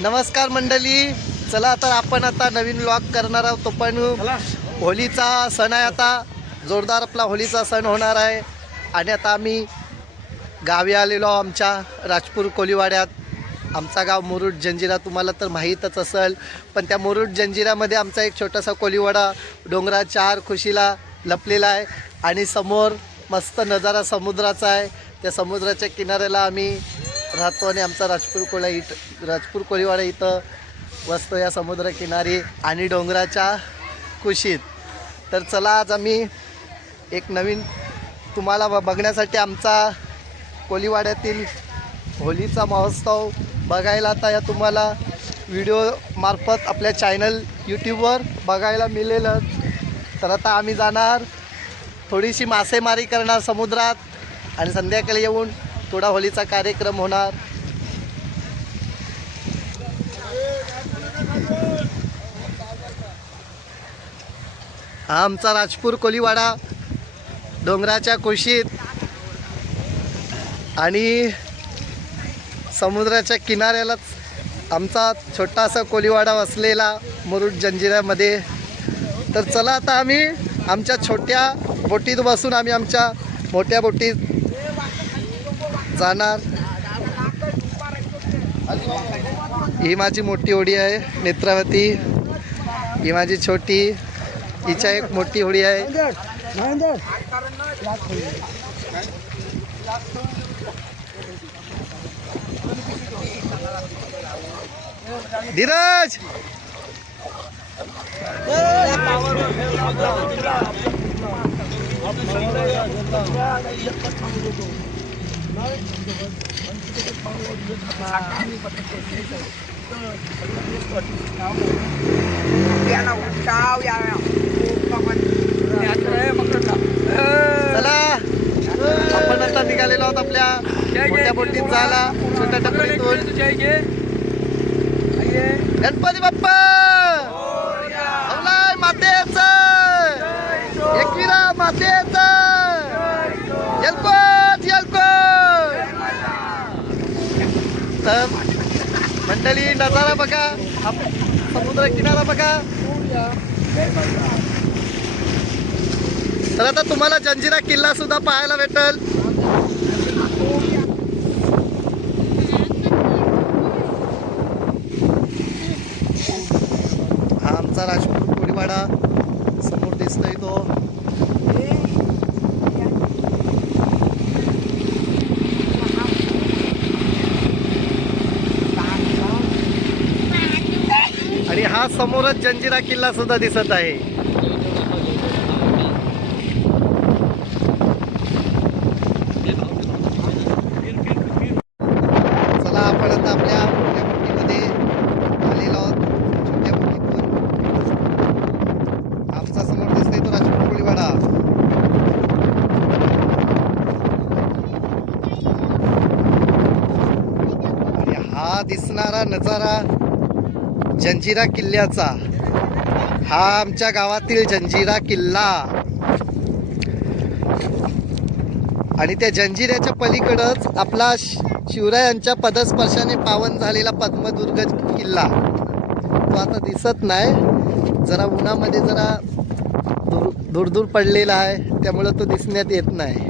नमस्कार मंडळी. चला तर आपण आता नवीन व्लॉग करणार आहोत. तो पण होलीचा सण आहे आता. जोरदार आपला होलीचा सण होणार आहे. आणि आता आम्ही गावी आलेलो आमच्या राजपूर कोलीवाड्यात. आमचा गाव मुरुड जंजिरा तुम्हाला तर माहीतच असेल. पण त्या मुरुड जंजिरामध्ये आमचा एक छोटासा कोलीवाडा डोंगरा चार खुशीला लपलेला आहे. आणि समोर मस्त नजारा समुद्राचा आहे. त्या समुद्राच्या किनाऱ्याला आम्ही राहतो आणि आमचा राजपूर कोळा इट राजपूर कोळीवाडा इथं वसतो या समुद्रकिनारी आणि डोंगराच्या कुशीत. तर चला आज आम्ही एक नवीन तुम्हाला ब- बघण्यासाठी आमचा कोलीवाड्यातील होलीचा महोत्सव बघायला आता या तुम्हाला व्हिडिओमार्फत आपल्या चॅनल यूट्यूबवर बघायला मिळेलच. तर आता आम्ही जाणार. थोडीशी मासेमारी करणार समुद्रात आणि संध्याकाळी येऊन थोडा होलीचा कार्यक्रम होणार. हा आमचा राजपूर कोलीवाडा डोंगराच्या कुशीत आणि समुद्राच्या किनाऱ्यालाच आमचा छोटासा कोलीवाडा वसलेला मुरुड जंजिऱ्यामध्ये. तर चला आता आम्ही आमच्या छोट्या बोटीत बसून आम्ही आमच्या मोठ्या बोटीत जाणार. ही माझी मोठी होडी आहे नेत्रावती. ही माझी छोटी हिच्या एक मोठी होडी आहे. धीरज! आपण आता निघालेलो आहोत आपल्या मोठ्या बोटीत जायला छोट्या टपरीतून. गणपती बाप्पा! मातेचा! एकविरा मातेचा! तर मंडळी नजारा बघा. समुद्र किनारा बघा. तर आता तुम्हाला जंजिरा किल्ला सुद्धा पाहायला भेटल हा आमचा राजपूर कोळीवाडा समोर दिसतोय तो आणि हा समोरच जंजिरा किल्ला सुद्धा दिसत आहे. चला आपण आता आपल्या मोठ्या बोटीमध्ये आलेलो आहोत. छोट्या बोटीतून आमचा समोर दिसतोय तो राजपूत कोळीवाडा. हा दिसणारा नजारा जंजिरा किल्ल्याचा. हा आमच्या गावातील जंजिरा किल्ला. आणि त्या जंजिऱ्याच्या पलीकडंच आपला शिवरायांच्या पदस्पर्शाने पावन झालेला पद्मदुर्ग किल्ला. तो आता दिसत नाही. जरा उन्हामध्ये जरा दूर दूर दूर पडलेला आहे. त्यामुळं तो दिसण्यात येत नाही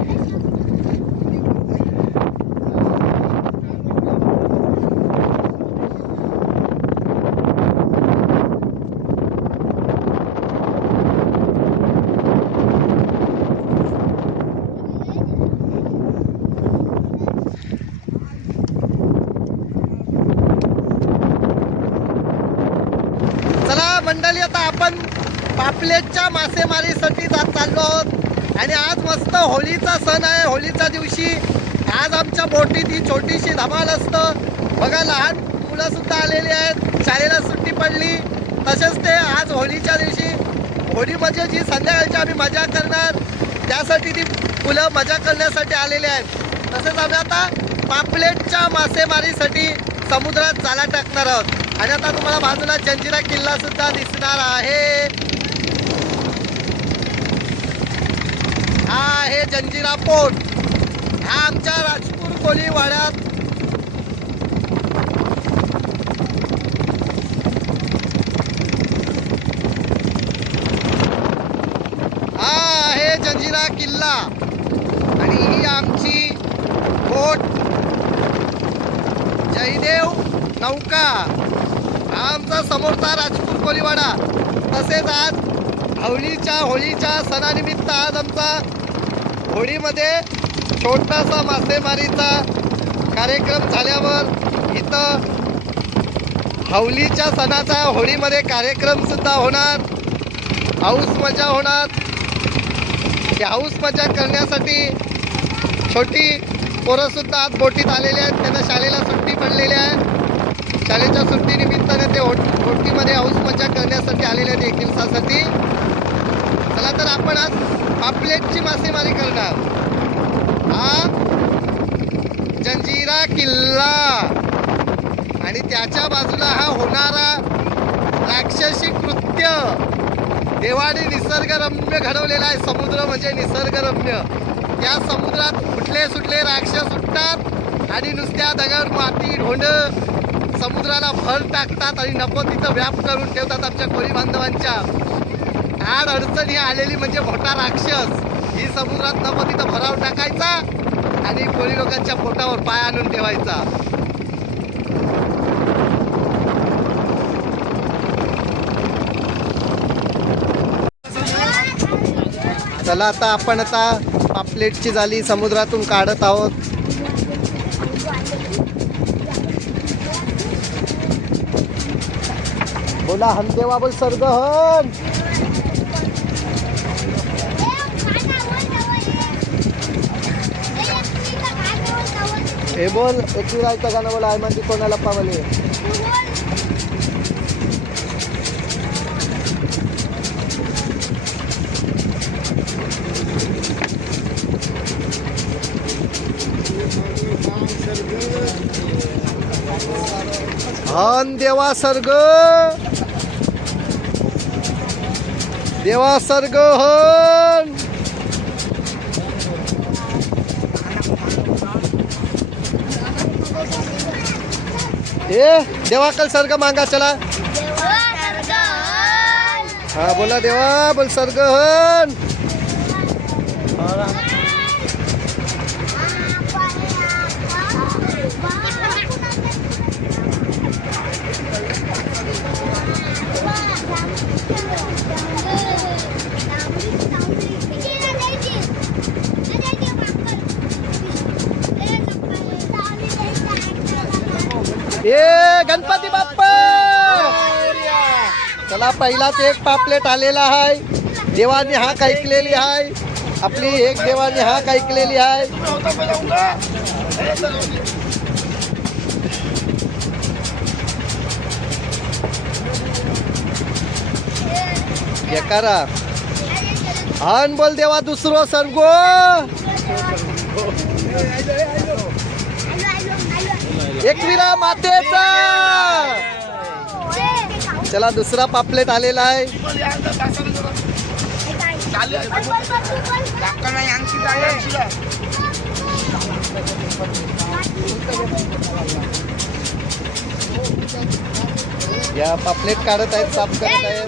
चला मंडळी आता आपण विलेजच्या मासेमारीसाठी जात चाललो आहोत. आणि आज मस्त होळीचा सण आहे. होळीच्या दिवशी आज आमच्या बोटीत ही छोटीशी धमाल असतं. बघा लहान मुलंसुद्धा आलेली आहेत. शाळेला सुट्टी पडली. तसेच ते आज होळीच्या दिवशी होळीमध्ये म्हणजे जी संध्याकाळची आम्ही मजा करणार त्यासाठी ती मुलं मजा करण्यासाठी आलेली आहेत. तसेच आम्ही आता पापलेटच्या मासेमारीसाठी समुद्रात चाला टाकणार आहोत. आणि आता तुम्हाला बाजूला जंजिरा किल्ला सुद्धा दिसणार आहे. आहे जंजिरा पोर्ट हा आमच्या राजपूर कोलीवाड्यात हा आहे जंजिरा किल्ला. आणि ही आमची बोट. जयदेव नौका. हा आमचा समोरचा राजपूर कोलीवाडा तसेच आज हवलीच्या होळीच्या सणानिमित्त आज आमचा होळीमध्ये छोटासा मासेमारीचा कार्यक्रम झाल्यावर इथं हवलीच्या सणाचा होळीमध्ये कार्यक्रमसुद्धा होणार. हाऊस मजा होणार. ती हाऊस मजा करण्यासाठी छोटी पोरंसुद्धा आज बोटीत आलेली आहेत. त्यांना शाळेला सुट्टी पडलेली आहे. शाळेच्या सुट्टीनिमित्ताने ते होट बोटीमध्ये हाऊस मजा करण्यासाठी आलेले आहेत एक दिवसासाठी चला तर आपण आज पापलेटची मासेमारी करणार हा? जंजिरा किल्ला। आणि त्याच्या बाजूला हा होणारा राक्षसी कृत्य। देवाने निसर्गरम्य घडवलेला आहे समुद्र म्हणजे निसर्गरम्य। त्या समुद्रात फुटले सुटले राक्षस सुटतात आणि नुसत्या दगड माती ढोंड समुद्राला भर टाकतात आणि नको तिथं व्याप करून ठेवतात आमच्या कोळी बांधवांच्या। आड अडचण ही आलेली म्हणजे मोठा राक्षस. ही समुद्रात नको तिथं भराव टाकायचा आणि कोळी लोकांच्या पोटावर पाय आणून ठेवायचा. चला आता आपण आता पापलेटची झाली समुद्रातून काढत आहोत. बोला हमदेवा बोल सर्ग हे बोल एकविरायचं गाणं बोला आयमानची कोणाला पावले. हन देवा सर्ग. देवा सर्ग हन ए देवाकल सर्ग मांगा चला. हा बोला देवा बोल सर्ग हन मला पहिलाच एक पापलेट आलेला आहे. देवाने हाक ऐकलेली आहे. आपली एक देवाने हाक ऐकलेली आहे. करा. हन बोल देवा दुसरो सर्गो. एकविरा मातेचा. चला दुसरा पापलेट आलेला आहे. या पापलेट काढत आहेत साफ करत आहेत.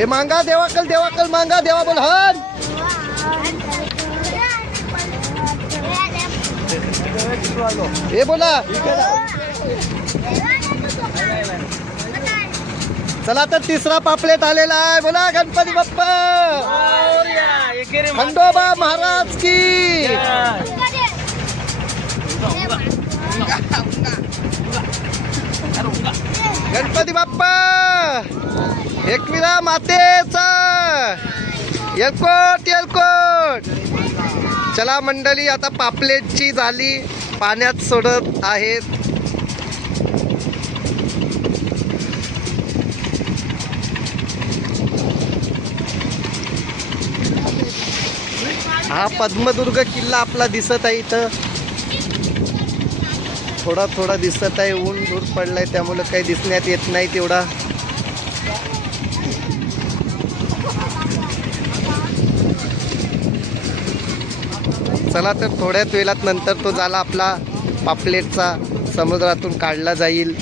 हे मांगा देवाकल देवाकल मांगा देवा बोल हन. हे बोला. चला तर तिसरा पापलेट आलेला आहे. बोला गणपती बाप्पा. खंडोबा महाराज की. गणपती बाप्पा! एकविरा मातेचा! एलकोट एलकोट चला मंडळी आता पापलेटची झाली पाण्यात सोडत आहेत. हा पद्मदुर्ग किल्ला आपला दिसत आहे इथं. थोडा थोडा दिसत आहे ऊन दूर पडलाय त्यामुळे काही दिसण्यात येत नाही तेवढा. चला तर थोड्याच वेळात नंतर तो झाला आपला पापलेटचा समुद्रातून काढला जाईल.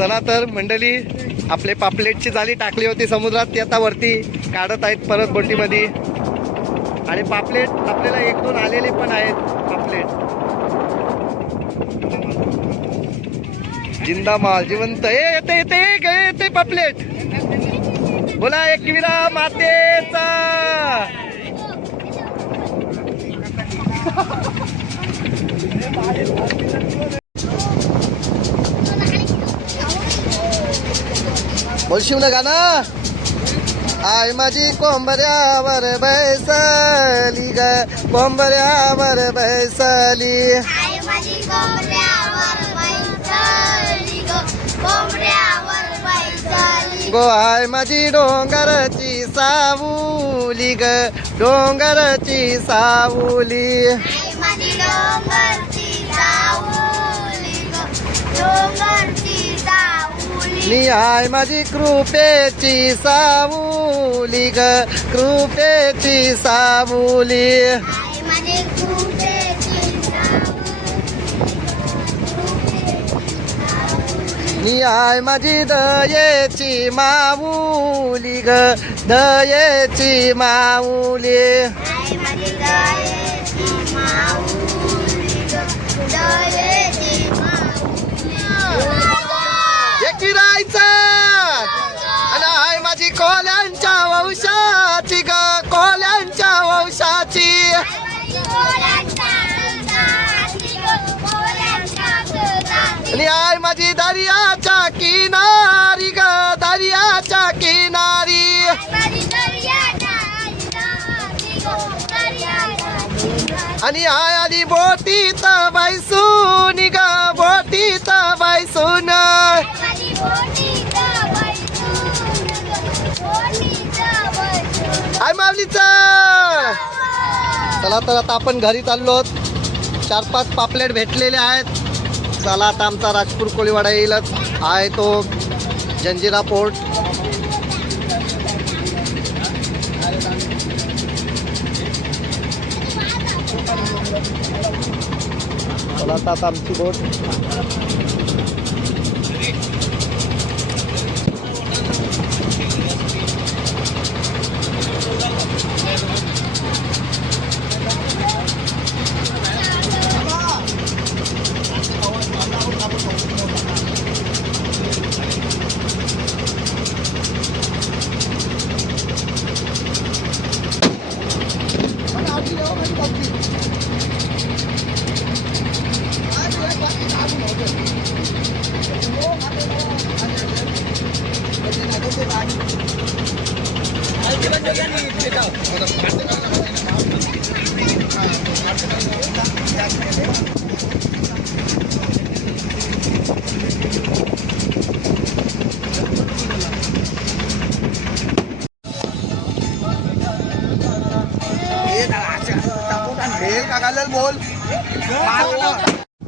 चला तर मंडळी आपले पापलेटची जाळी टाकली होती समुद्रात ती आता वरती काढत आहेत परत बोटीमध्ये. आणि पापलेट आपल्याला एक दोन आलेले पण आहेत पापलेट. जिंदा माल जिवंत. ए येते येते येते पापलेट. बोला एकविरा मातेचा. बोलशीव ना गाणं आय माझी कोंबऱ्यावर बैसली ग कोंबऱ्यावर बैसली आई गो आय माझी डोंगरची सावली ग डोंगरची सावली आई डोंगरची सावली गो डोंगरची सावली मी आय माझी कृपेची सावली ग कृपेची सावली. मी आय माझी दयेची माऊली ग दयेची माऊली. आणि आय माझी दर्याच्या किनारी ग दर्याच्या किनारी. आणि आय आली बोटीत बैसून ग बोटीत बैसून. आय माऊलीचा. चला तर आता आपण घरी चाललो आहोत. चार पाच पापलेट भेटलेले आहेत. झाला आता आमचा राजपूर कोळीवाडा येईलच. आहे तो जंजिरा पोर्ट. चला आता आमची बोट.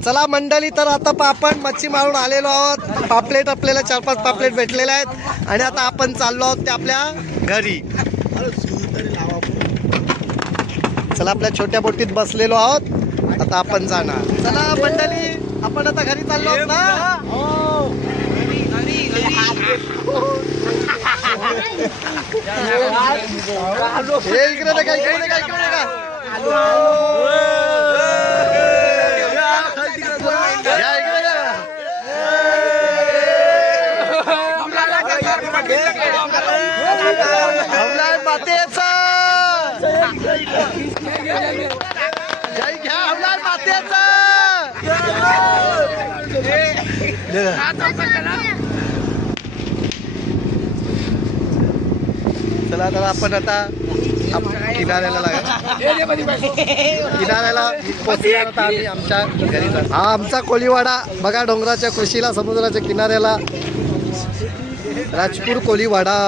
चला मंडळी तर आता आपण मच्छी मारून आलेलो आहोत. पापलेट आपल्याला चार पाच पापलेट भेटलेले आहेत. आणि आता आपण चाललो आहोत ते आपल्या घरी. चला आपल्या छोट्या बोटीत बसलेलो आहोत. आता आपण जाणार. चला मंडळी आपण आता घरी चाललो आहोत ना? हे. इकडे नका इकडे नका इकडे नका मातेचा. जय घ्या चला तर आपण आता किनाऱ्याला किनाऱ्याला आमच्या घरी. हा आमचा कोळीवाडा बघा डोंगराच्या कृषीला समुद्राच्या किनाऱ्याला. राजपूर कोलीवाडा.